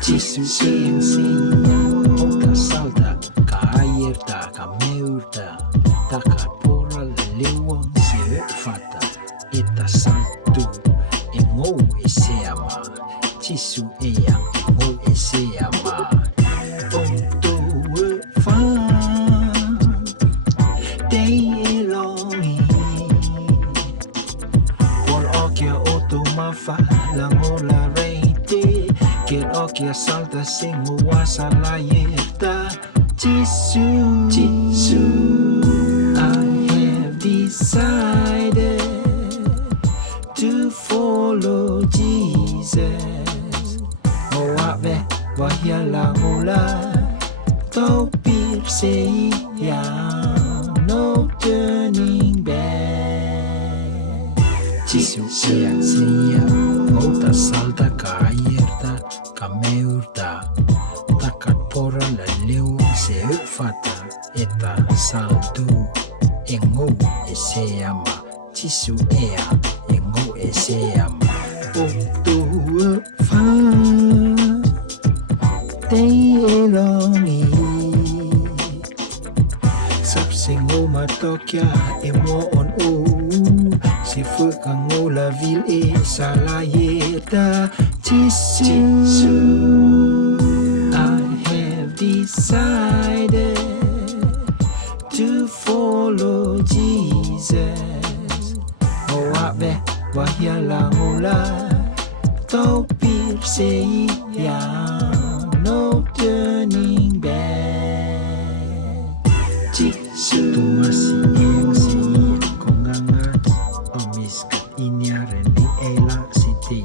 Jisuke enseña otra salta, kaayerta, kameurta, takat pora lewang se fata, eta saltu, engo eseama, Jisu eyang engo eseama, onto fan, day elongi, por okia otomafa, langola reite. Get okia salta singo wasa la yeta Jisu I have decided to follow Jesus Moabe wahia la mula Topir seyang no turning back Jisu eyang seyang Ota salta kaayerta kameurta takat pora la lewang se fata eta saltu engo eseama Jisu ea engo eseama Oto fa day elongi Sapsingo matokya emo on o Si fu kango la ville e salayeta Jisu I have decided to follow Jesus Moabe wahia langula Topir seyang no turning back Jisu Tumasi yang siyang kongangat Omis kat inyaren di ela city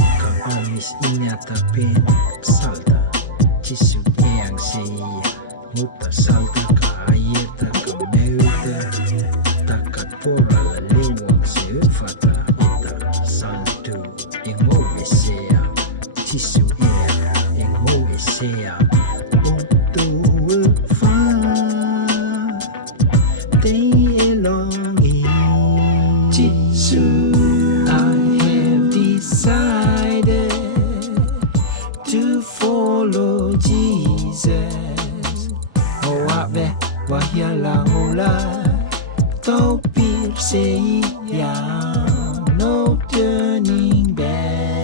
Kang omis inyata pen salta Jisu eyang siya Muta salta kaayeta kameuta Takat pora la lewang se fata Ita saltu engo esea Jisu eyang engo esea Unto fa day elongi Jisu I have decided to follow Jesus Moabe wahia langula Topir seyang no turning back